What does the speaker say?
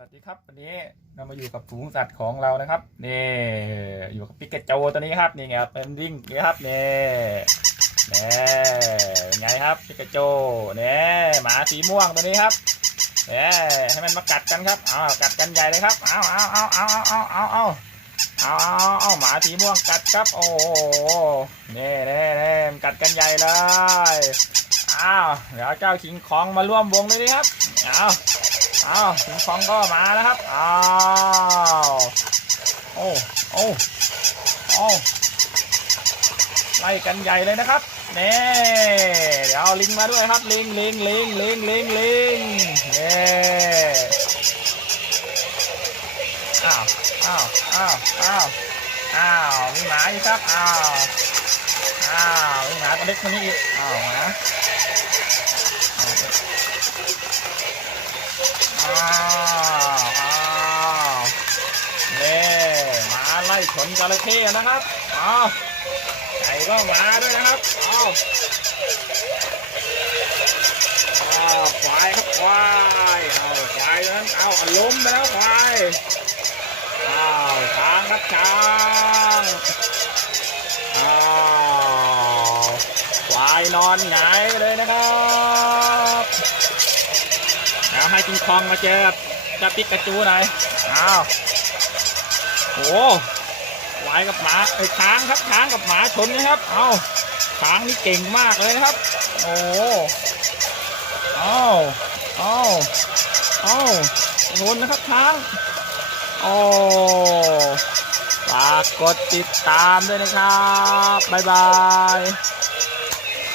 สวัสดีครับวันนี้เรามาอยู่กับฝูงสัตว์ของเรานะครับนี่อยู่กับปิกาโจตัวนี้ครับนี่ไงครับเป็นวิ่งนี่ครับนี่นี่ไงครับปิกาโจนี่หมาสีม่วงตัวนี้ครับนี่ให้มันมากัดกันครับเอากัดกันใหญ่เลยครับเอาเอาเอาเอาเอาเอาเอาเอาเอาเอาเอาหมาสีม่วงกัดครับโอ้โหนี่นี่นี่กัดกันใหญ่เลยอ้าวเดี๋ยวเจ้าคิงคองมาร่วมวงเลยดิครับเอา อ้าวถึงฟองก็มาแล้วครับ อ้าว โอ้ โอ้ โอ้ ไล่กันใหญ่เลยนะครับเน่เดี๋ยวเอาลิงมาด้วยครับ ลิงลิงลิงลิงลิงลิงเน่อ้าวอ้าวอ้าวอ้าวอ้าวมีหมาอีกครับ อ้าว อ้าวมีหมาตัวเล็กคนนี้อีก อ้าวหมา อ้าวอ้าวเน่มาไล่ชนจระเข้นะครับอ้าวไก่ก็มาด้วยนะครับอ้าวอ้าวควายครับควายเอาควายนั้นเอาอะล้มไปแล้วควายอ้าวช้างครับช้างอ้าวควายนอนหงายเลยนะครับ เอาให้กิงคองมาเจอกับเจะปิกาจูหน่อยอ้าวโอ้ไหวายกับหมาไอ้ยช้างครับช้างกับหมาชนนะครับ เอาช้างนี่เก่งมากเลยนะครับ โอ้เอาเอาเอาชนนะครับช้างโอ้ฝากกดติดตามด้วยนะครับ บ๊ายบาย